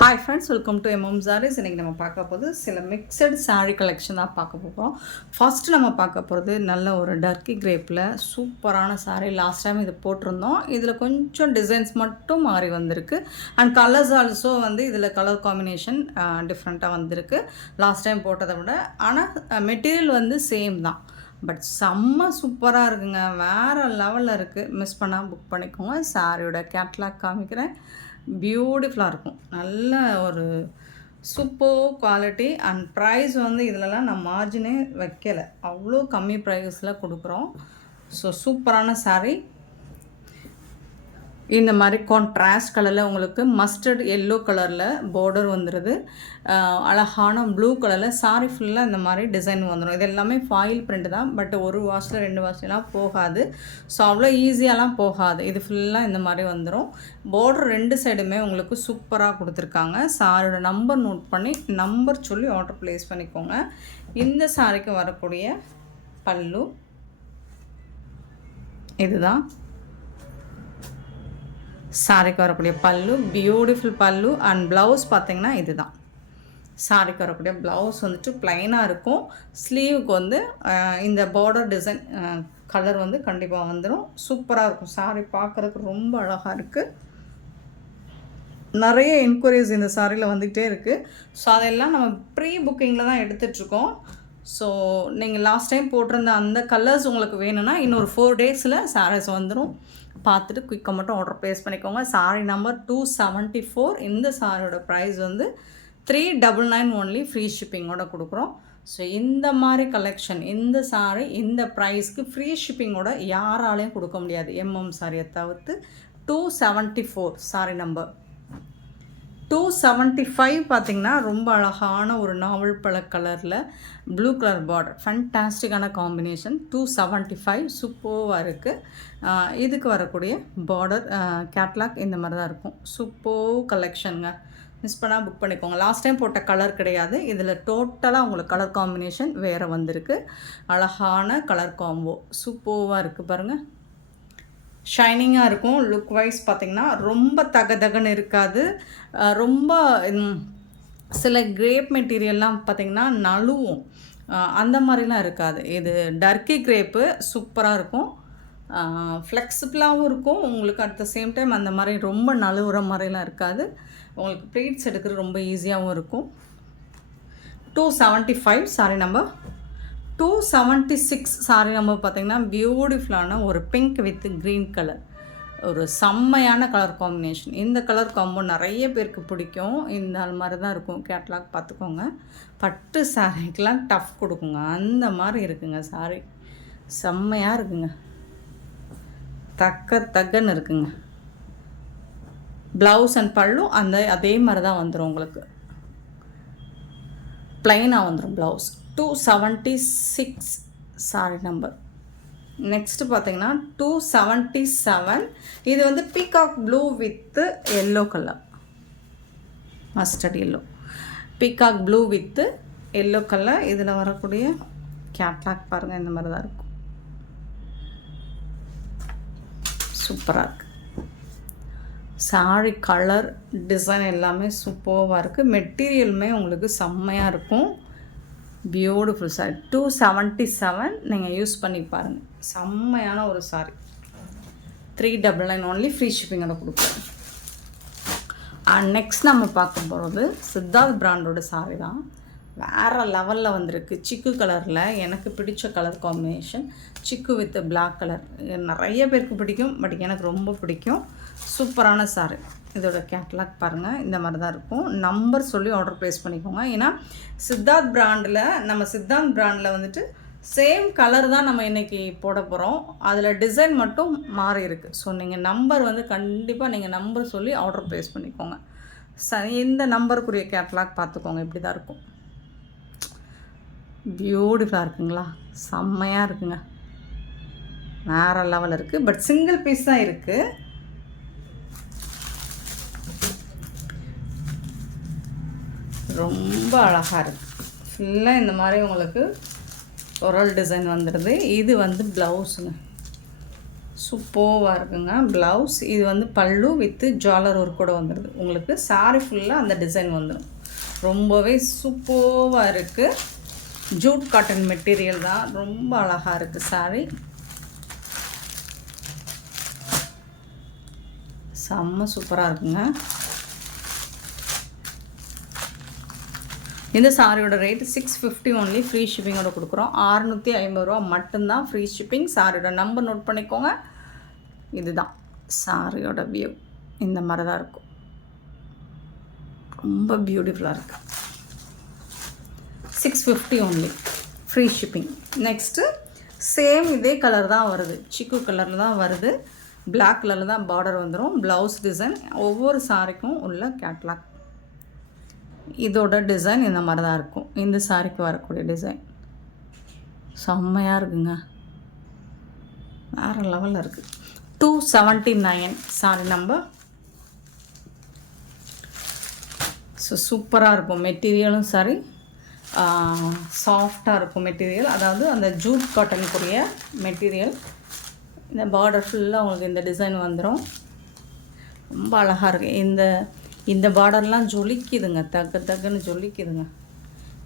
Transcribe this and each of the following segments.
Hi friends, welcome to MM saris. இன்றைக்கி நம்ம பார்க்க போகிறது சில மிக்சட் சாரீ கலெக்ஷன் தான் பார்க்க போகிறோம். ஃபஸ்ட்டு நம்ம பார்க்க போகிறது நல்ல ஒரு டர்க்கி கிரேப்பில் சூப்பரான சாரீ. லாஸ்ட் டைம் இது போட்டிருந்தோம். இதில் கொஞ்சம் டிசைன்ஸ் மட்டும் மாறி வந்திருக்கு. அண்ட் கலர்ஸ் ஆல்சோ இதில் கலர் காம்பினேஷன் டிஃப்ரெண்ட்டாக வந்திருக்கு லாஸ்ட் டைம் போட்டதை விட. ஆனால் மெட்டீரியல் சேம் தான். பட் செம்ம சூப்பராக இருக்குங்க, வேறு லெவலில் இருக்குது. மிஸ் பண்ணால் புக் பண்ணிக்கோங்க. சாரியோட கேட்லாக் காமிக்கிறேன். பியூட்டிஃபுல்லாக இருக்கும். நல்ல ஒரு சூப்பர் குவாலிட்டி அண்ட் ப்ரைஸ் இதிலலாம் நான் மார்ஜினே வைக்கலை, அவ்வளோ கம்மி ப்ரைஸில் கொடுக்குறோம். ஸோ சூப்பரான சாரீ. இந்த மாதிரி கான்ட்ராஸ்ட் கலரில் உங்களுக்கு மஸ்டர்ட் எல்லோ கலரில் பார்டர் வந்துடுது. அழகான ப்ளூ கலரில் சாரீ ஃபுல்லாக இந்த மாதிரி டிசைன் வந்துடும். இது எல்லாமே ஃபாயில் பிரிண்ட் தான். பட் ஒரு வாஷில் 2 வாஷ்லாம் போகாது. ஸோ அவ்வளோ ஈஸியாலாம் போகாது. இது ஃபுல்லாக இந்த மாதிரி வந்துடும். பார்டர் 2 சைடுமே உங்களுக்கு சூப்பராக கொடுத்துருக்காங்க. சாரியோட நம்பர் நோட் பண்ணி நம்பர் சொல்லி ஆர்டர் ப்ளேஸ் பண்ணிக்கோங்க. இந்த சாரிக்கு வரக்கூடிய பல்லு இதுதான். சாரிக்கு வரக்கூடிய பல்லு பியூட்டிஃபுல் பல்லு. அண்ட் ப்ளவுஸ் பார்த்திங்கன்னா இதுதான். சாரிக்கு வரக்கூடிய ப்ளவுஸ் ப்ளைனாக இருக்கும். ஸ்லீவுக்கு இந்த பார்டர் டிசைன் கலர் கண்டிப்பாக வந்துடும். சூப்பராக இருக்கும். சாரி பார்க்குறதுக்கு ரொம்ப அழகாக இருக்குது. நிறைய என்கொயரிஸ் இந்த சாரியில் வந்துகிட்டே இருக்குது. ஸோ அதெல்லாம் நம்ம ப்ரீ புக்கிங்கில் தான் எடுத்துகிட்ருக்கோம். ஸோ நீங்கள் லாஸ்ட் டைம் போட்டிருந்த அந்த கலர்ஸ் உங்களுக்கு வேணும்னா இன்னொரு 4 டேஸில் சாரீஸ் வந்துடும். பார்த்துட்டு குயிக்காக மட்டும் ஆர்டர் ப்ளேஸ் பண்ணிக்கோங்க. சாரீ நம்பர் 274. இந்த சாரியோட ப்ரைஸ் 399 ஒன்லி, ஃப்ரீ ஷிப்பிங்கோட கொடுக்குறோம். ஸோ இந்த மாதிரி கலெக்ஷன், இந்த சாரீ இந்த ப்ரைஸ்க்கு ஃப்ரீ ஷிப்பிங்கோட யாராலையும் கொடுக்க முடியாது. எம்எம் சாரியை தவிர்த்து 274 சாரீ நம்பர். 275 பார்த்திங்கன்னா ரொம்ப அழகான ஒரு நாவல் பழ கலரில் ப்ளூ கலர் பார்டர், ஃபேன்டாஸ்டிக்கான காம்பினேஷன். 275 சூப்பராக இருக்குது. இதுக்கு வரக்கூடிய பார்டர் கேட்லாக் இந்த மாதிரி தான் இருக்கும். சூப்பர் கலெக்ஷனுங்க, மிஸ் பண்ணால் புக் பண்ணிக்கோங்க. லாஸ்ட் டைம் போட்ட கலர் கிடையாது. இதில் டோட்டலாக உங்களுக்கு கலர் காம்பினேஷன் வேறு வந்திருக்கு. அழகான கலர் காம்போ சூப்பராக இருக்குது பாருங்கள். ஷைனிங்காக இருக்கும். லுக் வைஸ் பார்த்திங்கன்னா ரொம்ப தகன்னு இருக்காது. ரொம்ப சில கிரேப் மெட்டீரியல்லாம் பார்த்திங்கன்னா நழுவும், அந்த மாதிரிலாம் இருக்காது. இது டர்க்கி கிரேப்பு சூப்பராக இருக்கும். ஃப்ளெக்சிபிளாகவும் இருக்கும் உங்களுக்கு. அட் த சேம் டைம் அந்த மாதிரி ரொம்ப நழுவுற மாதிரிலாம் இருக்காது. உங்களுக்கு ப்ளீட்ஸ் எடுக்கிறது ரொம்ப ஈஸியாகவும் இருக்கும். 275 சாரி நம்பர். 276 சாரி நம்பர் பார்த்திங்கன்னா பியூட்டிஃபுல்லான ஒரு பிங்க் வித் க்ரீன் கலர், ஒரு செம்மையான கலர் காம்பினேஷன். இந்த கலர் காம்போ நிறைய பேருக்கு பிடிக்கும். இந்த மாதிரி தான் இருக்கும் கேட்லாக், பார்த்துக்கோங்க. பட்டு சாரிக்கெலாம் டஃப் கொடுக்குங்க, அந்த மாதிரி இருக்குங்க சாரி. செம்மையாக இருக்குங்க, தக்கன்னு இருக்குங்க. ப்ளவுஸ் அண்ட் பல்லு அதே மாதிரி தான் வந்துடும் உங்களுக்கு. ப்ளைனாக வந்துடும் ப்ளவுஸ். 276 sorry number. நெக்ஸ்ட்டு பார்த்திங்கன்னா 277. இது peacock blue with yellow colour, mustard yellow. Peacock blue with yellow colour. இதில் வரக்கூடிய கேட்லாக் பாருங்கள், இந்த மாதிரி தான் இருக்கும். சூப்பராக இருக்குது. சாரி கலர் டிசைன் எல்லாமே சூப்பராக இருக்குது. மெட்டீரியலுமே உங்களுக்கு செம்மையாக இருக்கும். Beautiful sorry. 277 நீங்கள் யூஸ் பண்ணி பாருங்கள். செம்மையான ஒரு சாரி. 399 ஒன்லி, ஃப்ரீ ஷிப்பிங்கோட கொடுக்குறேன். அண்ட் நெக்ஸ்ட் நம்ம பார்க்க போகிறது சித்தார்த் பிராண்டோட சாரி தான். வேறு லெவலில் வந்திருக்கு. சிக்கு கலரில் எனக்கு பிடிச்ச கலர் காம்பினேஷன். சிக்கு வித் பிளாக் கலர் நிறைய பேருக்கு பிடிக்கும், பட் எனக்கு ரொம்ப பிடிக்கும். சூப்பரான சாரி. இதோட கேட்லாக் பாருங்கள், இந்த மாதிரி தான் இருக்கும். நம்பர் சொல்லி ஆர்டர் ப்ளேஸ் பண்ணிக்கோங்க. ஏன்னா சித்தார்த் பிராண்டில் சேம் கலர் தான் நம்ம இன்றைக்கி போட போகிறோம். அதில் டிசைன் மட்டும் மாறி இருக்குது. ஸோ நீங்கள் நம்பர் கண்டிப்பாக நீங்கள் நம்பர் சொல்லி ஆர்டர் ப்ளேஸ் பண்ணிக்கோங்க. இந்த நம்பருக்குரிய கேட்லாக் பார்த்துக்கோங்க, இப்படி தான் இருக்கும். பியூட்டிஃபுல்லாக இருக்குங்களா, செம்மையாக இருக்குங்க, வேறு லெவல் இருக்குது. பட் சிங்கிள் பீஸ் தான் இருக்குது. ரொம்ப அழகாக இருக்குது. ஃபுல்லாக இந்த மாதிரி உங்களுக்கு ஒரல் டிசைன் வந்துடுது. இது ப்ளவுஸுங்க, சூப்பராக இருக்குங்க. ப்ளவுஸ் இது வந்து பல்லு வித்து ஜாலர் ஒர்க் கூட வந்துடுது. உங்களுக்கு சாரி ஃபுல்லாக அந்த டிசைன் வந்துடும். ரொம்பவே சூப்பராக இருக்குது. ஜூட் காட்டன் மெட்டீரியல் தான். ரொம்ப அழகாக இருக்குது சாரி. செம்ம சூப்பராக இருக்குங்க. இந்த சாரியோட ரேட் 650 ஒன்லி. ஃப்ரீ ஷிப்பிங்கோட கொடுக்குறோம். 650 ரூபா மட்டும்தான் ஃப்ரீ ஷிப்பிங். சாரியோட நம்பர் நோட் பண்ணிக்கோங்க. இதுதான் சாரியோட வியூ. இந்த மாதிரி தான் இருக்கும். ரொம்ப பியூட்டிஃபுல்லாக இருக்குது. 650 only free shipping. Next same இதே கலர் தான் வருது. சிக்கு கலரில் தான் வருது. பிளாக் கலரில் தான் பார்டர் வந்துடும். ப்ளவுஸ் டிசைன் ஒவ்வொரு சாரிக்கும் உள்ள கேட்லாக். இதோட டிசைன் இந்த மாதிரி தான் இருக்கும். இந்த சாரிக்கு வரக்கூடிய டிசைன் செம்மையாக இருக்குங்க. வேறு லெவலில் இருக்குது. 279 சாரி நம்பர். ஸோ சூப்பராக இருக்கும். மெட்டீரியலும் சரி சாஃப்டாக இருக்கும் மெட்டீரியல். அதாவது அந்த ஜூட் காட்டனுக்குரிய மெட்டீரியல். இந்த பார்டர் ஃபுல்லாக உங்களுக்கு இந்த டிசைன் வந்துடும். ரொம்ப அழகாக இருக்குது. இந்த பார்டர்லாம் ஜொலிக்குதுங்க. தக்குன்னு ஜொலிக்குதுங்க.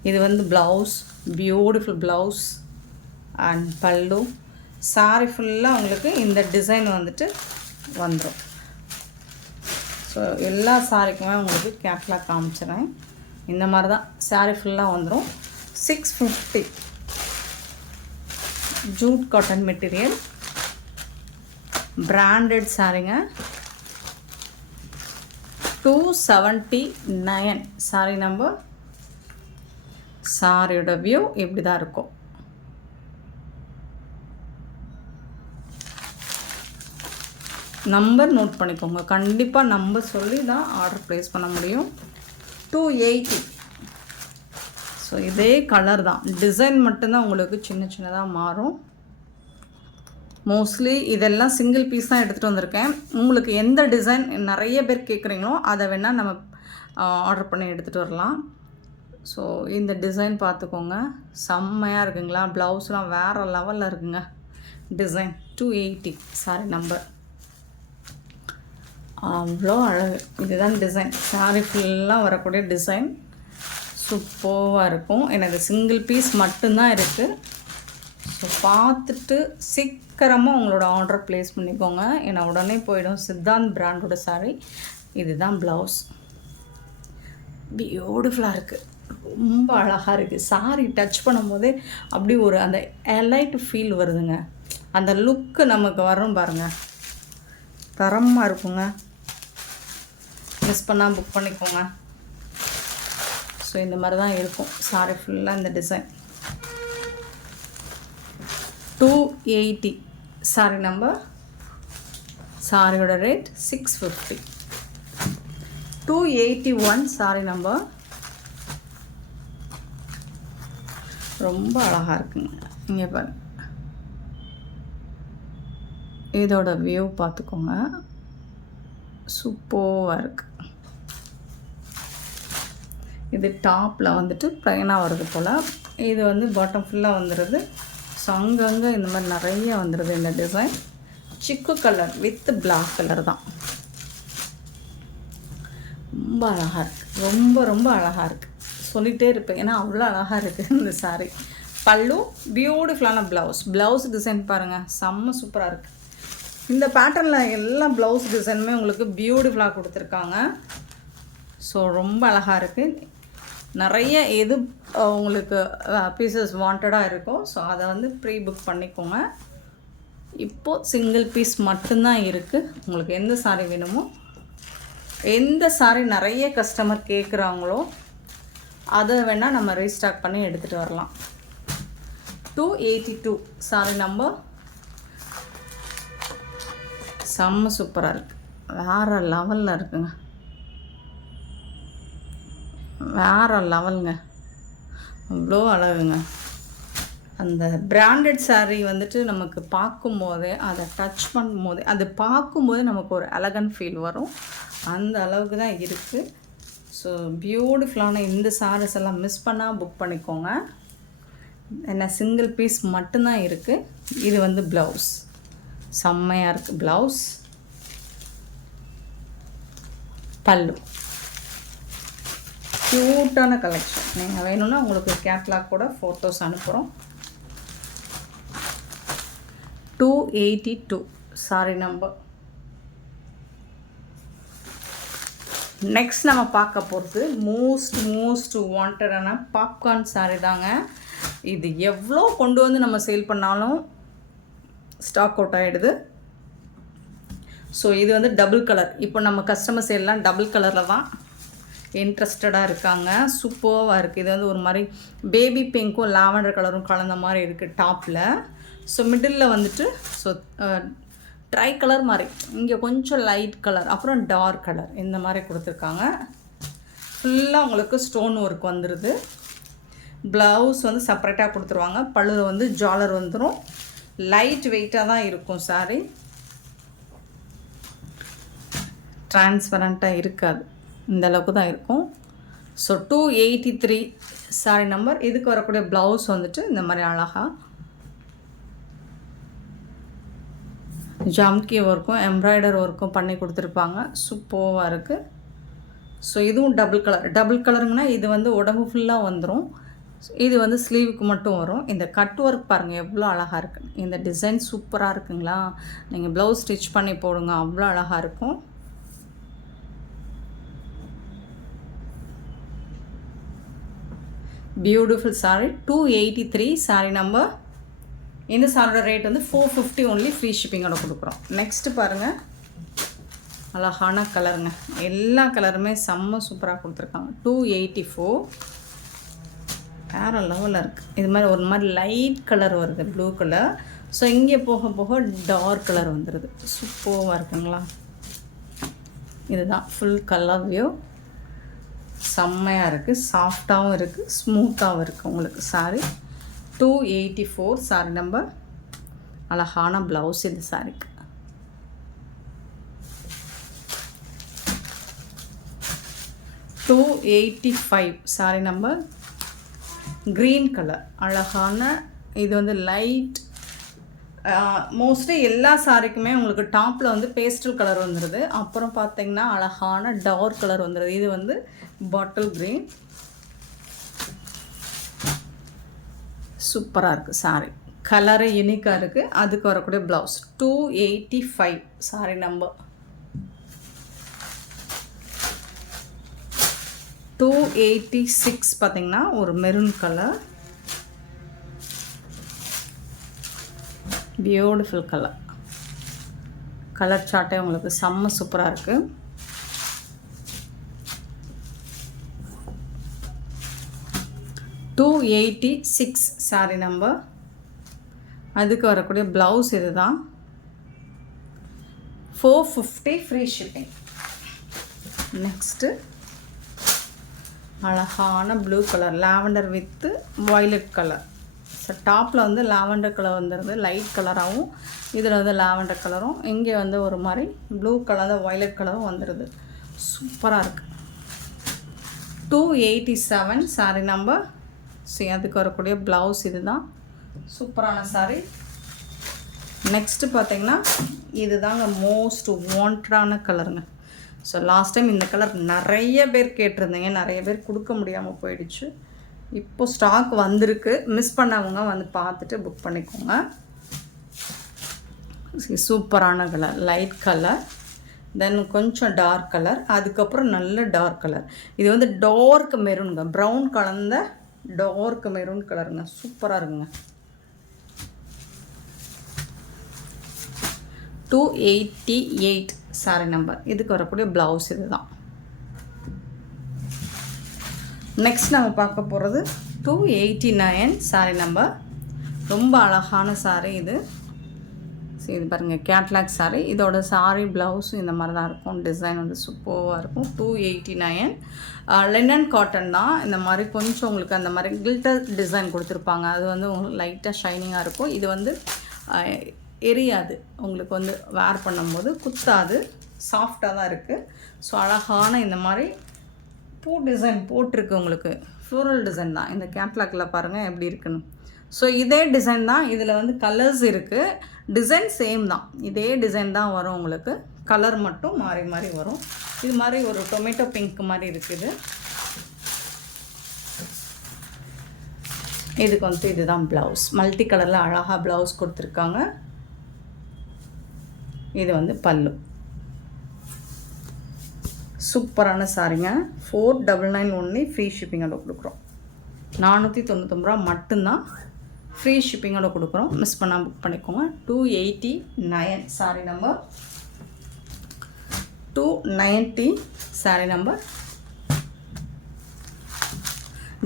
இது வந்து ப்ளவுஸ், பியூட்டிஃபுல் ப்ளவுஸ் அண்ட் பல்லு. சாரி ஃபுல்லாக உங்களுக்கு இந்த டிசைன் வந்துட்டு வந்துடும். ஸோ எல்லா சாரிக்குமே உங்களுக்கு கேட்லாக் காமிச்சிடுறேன். இந்த மாதிரி தான் சாரி ஃபுல்லாக வந்துடும். 650 ஜூட் காட்டன் மெட்டீரியல், பிராண்டட் சாரிங்க. 279 சாரி நம்பர். சாரியோட வியூ இப்படி தான் இருக்கும். நம்பர் நோட் பண்ணிக்கோங்க. கண்டிப்பாக நம்பர் சொல்லி தான் ஆர்டர் ப்ளேஸ் பண்ண முடியும். 280. ஸோ இதே கலர் தான். டிசைன் மட்டும்தான் உங்களுக்கு சின்னதாக மாறும். மோஸ்ட்லி இதெல்லாம் சிங்கிள் பீஸ் தான் எடுத்துகிட்டு வந்திருக்கேன். உங்களுக்கு எந்த டிசைன் நிறைய பேர் கேட்குறீங்களோ அதை வேணால் நம்ம ஆர்டர் பண்ணி எடுத்துகிட்டு வரலாம். ஸோ இந்த டிசைன் பார்த்துக்கோங்க. செம்மையாக இருக்குங்களா? ப்ளவுஸ்லாம் வேறு லெவலில் இருக்குங்க. Design 280 sorry number. அவ்வளோ அழகு. இதுதான் டிசைன். சாரி ஃபுல்லாக வரக்கூடிய டிசைன் சூப்பராக இருக்கும். எனக்கு சிங்கிள் பீஸ் மட்டும்தான் இருக்குது. ஸோ பார்த்துட்டு சீக்கிரமாக உங்களோட ஆர்டர் ப்ளேஸ் பண்ணிக்கோங்க. ஏன்னா உடனே போயிடும். சித்தாந்த் பிராண்டோட சாரி. இதுதான் ப்ளவுஸ். பியூட்டிஃபுல்லாக இருக்குது. ரொம்ப அழகாக இருக்குது. சாரி டச் பண்ணும்போதே அப்படி ஒரு அந்த எலைட் ஃபீல் வருதுங்க. அந்த லுக்கு நமக்கு வரும் பாருங்கள். தரமாக இருக்குங்க. மிஸ் பண்ணால் புக் பண்ணிக்கோங்க. ஸோ இந்த மாதிரி தான் இருக்கும் சாரி ஃபுல்லாக இந்த டிசைன். 280 sorry number. சாரியோட ரேட் 650. 281 sorry number. ரொம்ப அழகாக இருக்குங்க. இங்கே பாருங்க. இதோட வியூ பார்த்துக்கோங்க. சூப்பராக இருக்குது. இது டாப்பில் வந்துட்டு ப்ளைனாக வருது போல். இது வந்து பாட்டம் ஃபுல்லாக வந்துடுது. ஸோ அங்கங்கே இந்த மாதிரி நிறைய வந்துடுது இந்த டிசைன். சிக்கு கலர் வித் பிளாக் கலர் தான். ரொம்ப அழகாக இருக்குது. ரொம்ப அழகாக இருக்குது. சொல்லிகிட்டே இருப்பேன். ஏன்னா அவ்வளோ அழகாக இருக்குது இந்த சாரீ. பல்லு பியூட்டிஃபுல்லான ப்ளவுஸ் டிசைன் பாருங்கள். செம்ம சூப்பராக இருக்குது. இந்த பேட்டர்னில் எல்லா ப்ளவுஸ் டிசைனுமே உங்களுக்கு பியூட்டிஃபுல்லாக கொடுத்துருக்காங்க. ஸோ ரொம்ப அழகாக இருக்குது. நிறைய எது உங்களுக்கு பீசஸ் வாண்டடாக இருக்கோ ஸோ அதை வந்து ப்ரீ புக் பண்ணிக்கோங்க. இப்போது சிங்கிள் பீஸ் மட்டும்தான் இருக்குது. உங்களுக்கு எந்த சாரீ வேணுமோ, எந்த சாரீ நிறைய கஸ்டமர் கேட்குறாங்களோ அதை வேணால் நம்ம ரீஸ்டாக் பண்ணி எடுத்துகிட்டு வரலாம். 282 சாரி நம்பர். செம்ம சூப்பராக இருக்குது. வேறு லெவலில் இருக்குங்க. வேறு லெவலுங்க. அவ்வளோ அழகுங்க. அந்த பிராண்டட் சாரீ வந்துட்டு நமக்கு பார்க்கும்போதே, அதை டச் பண்ணும்போதே, அது பார்க்கும்போதே நமக்கு ஒரு எலகன்ட் ஃபீல் வரும். அந்த அளவுக்கு தான் இருக்குது. ஸோ பியூட்டிஃபுல்லான இந்த சாரீஸ் எல்லாம் மிஸ் பண்ணால் புக் பண்ணிக்கோங்க. ஏன்னா சிங்கிள் பீஸ் மட்டும்தான் இருக்குது. இது வந்து ப்ளவுஸ். செம்மையாக இருக்குது. ப்ளவுஸ், பல்லு. க்யூட்டான கலெக்ஷன். நீங்கள் வேணும்னா உங்களுக்கு கேட்லாக் கூட ஃபோட்டோஸ் அனுப்புகிறோம். 282 சாரி நம்பர். நெக்ஸ்ட் நம்ம பார்க்க போகிறது மோஸ்ட் வாண்டடான பாப்கார்ன் சாரி தாங்க. இது எவ்வளோ கொண்டு வந்து நம்ம சேல் பண்ணாலும் ஸ்டாக் அவுட் ஆகிடுது. ஸோ இது வந்து டபுள் கலர். இப்போ நம்ம கஸ்டமர்ஸ் எல்லாம் டபுள் கலரில் தான் இன்ட்ரெஸ்டடாக இருக்காங்க. சூப்பராக இருக்குது. இது வந்து ஒரு மாதிரி பேபி பிங்க்கும் லாவெண்டர் கலரும் கலந்த மாதிரி இருக்குது டாப்பில். ஸோ மிடில் வந்துட்டு ஸோ ட்ரை கலர் மாதிரி, இங்கே கொஞ்சம் லைட் கலர், அப்புறம் டார்க் கலர் இந்த மாதிரி கொடுத்துருக்காங்க. ஃபுல்லாக உங்களுக்கு ஸ்டோன் ஒர்க் வந்துடுது. ப்ளவுஸ் வந்து செப்பரேட்டாக கொடுத்துருவாங்க. பல்லுவில் வந்து ஜாலர் வந்துடும். லைட் வெயிட்டாக தான் இருக்கும் சாரி. டிரான்ஸ்பரண்ட்டாக இருக்காது, இந்த அளவுக்கு தான் இருக்கும். So 283 sorry number. இதுக்கு வரக்கூடிய ப்ளவுஸ் வந்துட்டு இந்த மாதிரி அழகாக ஜம்கி ஒர்க்கும் எம்ப்ராய்டர் ஒர்க்கும் பண்ணி கொடுத்துருப்பாங்க. சூப்பராக இருக்குது. ஸோ இதுவும் டபுள் கலர். டபுள் கலருங்கன்னா இது வந்து உடம்பு ஃபுல்லாக வந்துடும். இது வந்து ஸ்லீவுக்கு மட்டும் வரும். இந்த கட் ஒர்க் பாருங்கள் எவ்வளோ அழகாக இருக்குது. இந்த டிசைன் சூப்பராக இருக்குங்களா. நீங்கள் ப்ளவுஸ் ஸ்டிச் பண்ணி போடுங்க, அவ்வளோ அழகாக இருக்கும். Beautiful sorry. 283 sorry number. இந்த சாரியோட ரேட் வந்து 450 ஒன்லி, ஃப்ரீ ஷிப்பிங்கோட கொடுக்குறோம். நெக்ஸ்ட்டு பாருங்கள், அழகான கலருங்க. எல்லா கலருமே செம்ம சூப்பராக கொடுத்துருக்காங்க. 284 வேறு லெவலில் இருக்குது. இது மாதிரி ஒரு மாதிரி லைட் கலர் வருது, ப்ளூ கலர். ஸோ இங்கே போக போக டார்க் கலர் வந்துடுது. சூப்பராக இருக்குங்களா. இதுதான் ஃபுல் கலர் வியூ. செம்மையாக இருக்குது. சாஃப்டாகவும் இருக்குது, ஸ்மூத்தாகவும் இருக்குது உங்களுக்கு சாரி. 284 சாரி நம்பர். அழகான ப்ளவுஸ் இது சாரிக்கு. To 285 sari number. Green colour அழகான. இது வந்து லைட் மோஸ்ட்லி எல்லா சாரிக்குமே உங்களுக்கு டாப்பில் வந்து பேஸ்டல் கலர் வந்துடுது. அப்புறம் பார்த்திங்கன்னா அழகான டார்க் கலர் வந்துடுது. இது வந்து பாட்டில் க்ரீன். சூப்பராக இருக்குது சாரி. கலரு யூனிக்காக இருக்குது. அதுக்கு வரக்கூடிய ப்ளவுஸ். 285 சாரி நம்பர். 286 பார்த்திங்கன்னா ஒரு maroon colour. Beautiful colour. Colour சார்ட்டே உங்களுக்கு செம்ம சூப்பராக இருக்குது. Two 286 sari number. அதுக்கு வரக்கூடிய ப்ளவுஸ் இது தான். 450 ஃப்ரீ ஷிப்பிங். நெக்ஸ்ட்டு அழகான blue colour, lavender with violet colour. So டாப்பில் வந்து லாவெண்டர் கலர் வந்துடுது, லைட் கலராகவும். இதில் வந்து லாவெண்டர் கலரும், இங்கே வந்து ஒரு மாதிரி ப்ளூ கலர் வயலட் கலரும் வந்துடுது. சூப்பராக இருக்குது. 287 சாரி நம்பர். ஸோ அதுக்கு வரக்கூடிய ப்ளவுஸ் இது தான். சூப்பரான சாரி. நெக்ஸ்ட்டு பார்த்திங்கன்னா இது தாங்க மோஸ்ட் வாண்டடான கலருங்க. ஸோ லாஸ்ட் டைம் இந்த கலர் நிறைய பேர் கேட்டிருந்தீங்க, நிறைய பேர் கொடுக்க முடியாமல் போயிடுச்சு. இப்போ ஸ்டாக் வந்திருக்கு. மிஸ் பண்ணவங்க வந்து பார்த்துட்டு புக் பண்ணிக்கோங்க. சூப்பரான கலர், லைட் கலர், தென் கொஞ்சம் டார்க் கலர், அதுக்கப்புறம் நல்ல டார்க் கலர். இது வந்து டார்க் மெரூனுங்க, ப்ரௌன் கலந்த டார்க் மெரூன் கலருங்க. சூப்பராக இருக்குங்க. 288 சாரி நம்பர். இதுக்கு வரக்கூடிய ப்ளவுஸ் இது தான். நெக்ஸ்ட் நம்ம பார்க்க போகிறது 289 சாரி நம்பர். ரொம்ப அழகான சாரி இது. இது பாருங்கள், கேட்லாக் சாரி. இதோட சாரி ப்ளவுஸும் இந்த மாதிரி தான் இருக்கும். டிசைன் வந்து சூப்பராக இருக்கும். 289 லினன் காட்டன் தான். இந்த மாதிரி கொஞ்சம் உங்களுக்கு அந்த மாதிரி கில்டர் டிசைன் கொடுத்துருப்பாங்க. அது வந்து உங்களுக்கு லைட்டாக ஷைனிங்காக இருக்கும். இது வந்து எரியாது, உங்களுக்கு வந்து வேர் பண்ணும்போது குத்தாது, சாஃப்டாக தான் இருக்குது. ஸோ அழகான இந்த மாதிரி பூ டிசைன் போட்டிருக்கு. உங்களுக்கு ஃப்ளோரல் டிசைன் தான். இந்த கேட்லாகில் பாருங்கள் எப்படி இருக்குன்னு. ஸோ இதே டிசைன் தான். இதில் வந்து கலர்ஸ் இருக்குது. டிசைன் சேம் தான், இதே டிசைன் தான் வரும் உங்களுக்கு. கலர் மட்டும் மாறி மாறி வரும். இது மாதிரி ஒரு டொமேட்டோ பிங்க் மாதிரி இருக்குது. இதுக்கு வந்து இதுதான் ப்ளவுஸ். மல்டி கலரில் அழகாக ப்ளவுஸ் கொடுத்துருக்காங்க. இது வந்து பல்லு. சூப்பரான சாரிங்க. 499 ஒன்லி ஃப்ரீ ஷிப்பிங்கோட கொடுக்குறோம். 499 ரூபா மட்டும்தான் ஃப்ரீ ஷிப்பிங்கோட கொடுக்குறோம். மிஸ் பண்ணால் புக் பண்ணிக்கோங்க. 289 sorry number 290 sorry number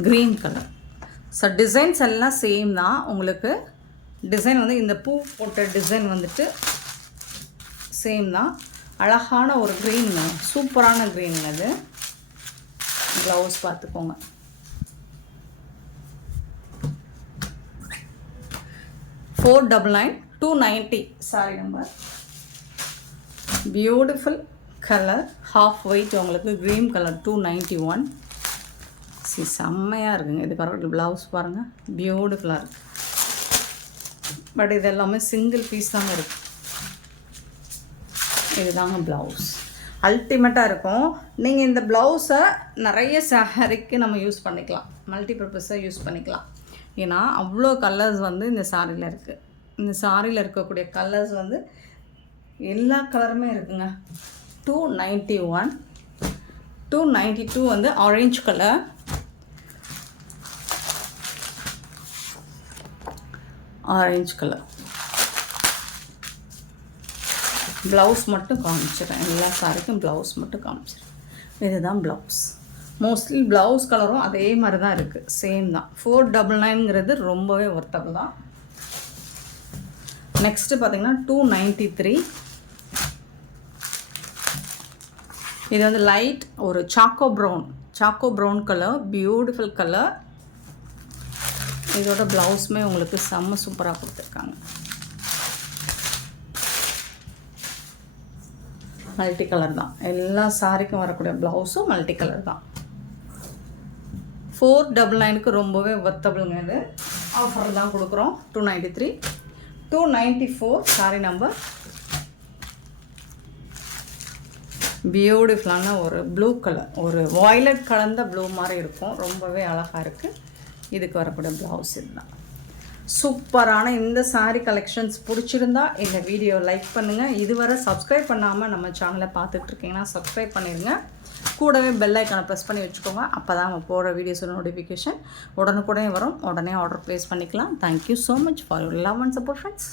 green colour. So designs எல்லாம் சேம் தான். உங்களுக்கு டிசைன் வந்து இந்த பூ போட்ட டிசைன் வந்துட்டு சேம் தான். அழகான ஒரு க்ரீன், சூப்பரான க்ரீன். அது ப்ளவுஸ் பார்த்துக்கோங்க. $499 $290 sorry number. Beautiful colour, half white உங்களுக்கு க்ரீன் கலர். 291 செம்மையாக இருக்குங்க. இது பரவாயில்ல. ப்ளவுஸ் பாருங்கள், பியூட்டிஃபுல்லாக இருக்குது. பட் இது எல்லாமே சிங்கிள் பீஸ் தாங்க இருக்குது. இதுதாங்க ப்ளவுஸ். அல்டிமேட்டாக இருக்கும். நீங்கள் இந்த ப்ளவுஸை நிறைய சாரிக்கு நம்ம யூஸ் பண்ணிக்கலாம், மல்டிபர்பஸாக யூஸ் பண்ணிக்கலாம். ஏன்னா அவ்வளோ கலர்ஸ் வந்து இந்த சாரியில் இருக்குது. இந்த சாரியில் இருக்கக்கூடிய கலர்ஸ் வந்து எல்லா கலருமே இருக்குங்க. 291 292 வந்து orange colour. Orange colour blouse மட்டும் காமிச்சிடுறேன். எல்லா சாரிக்கும் ப்ளவுஸ் மட்டும் காமிச்சிடுறேன். இதுதான் ப்ளவுஸ். மோஸ்ட்லி ப்ளவுஸ் கலரும் அதே மாதிரி தான் இருக்குது, சேம் தான். 499ங்கிறது ரொம்பவே ஒர்த்தபிள் தான். நெக்ஸ்ட்டு பார்த்திங்கன்னா 293. இது வந்து லைட் ஒரு choco brown colour, beautiful colour. இதோட ப்ளவுஸுமே உங்களுக்கு செம்ம சூப்பராக கொடுத்துருக்காங்க. மல்டி கலர் தான். எல்லா சாரிக்கும் வரக்கூடிய ப்ளவுஸும் மல்டி கலர் தான். 499க்கு ரொம்பவே ஒர்த்தபிளுங்க. இது ஆஃபர் தான் கொடுக்குறோம். 293 294 சாரி நம்பர். பியூட்டிஃபுல்லான ஒரு ப்ளூ கலர், ஒரு வாய்லட் கலந்த ப்ளூ மாதிரி இருக்கும். ரொம்பவே அழகாக இருக்குது. இதுக்கு வரக்கூடிய ப்ளவுஸ் இதுதான். சூப்பரான இந்த சாரீ கலெக்ஷன்ஸ் பிடிச்சிருந்தா இந்த வீடியோ லைக் பண்ணுங்கள். இதுவரை சப்ஸ்கிரைப் பண்ணாமல் நம்ம சேனலை பார்த்துட்ருக்கீங்கன்னா சப்ஸ்கிரைப் பண்ணிடுங்க. கூடவே பெல் ஐக்கானை ப்ரெஸ் பண்ணி வச்சுக்கோங்க. அப்போ தான் நம்ம போகிற வீடியோஸோட நோட்டிஃபிகேஷன் உடனுக்குடனே வரும். உடனே ஆர்டர் ப்ளேஸ் பண்ணிக்கலாம். Thank you so much for your love and support friends.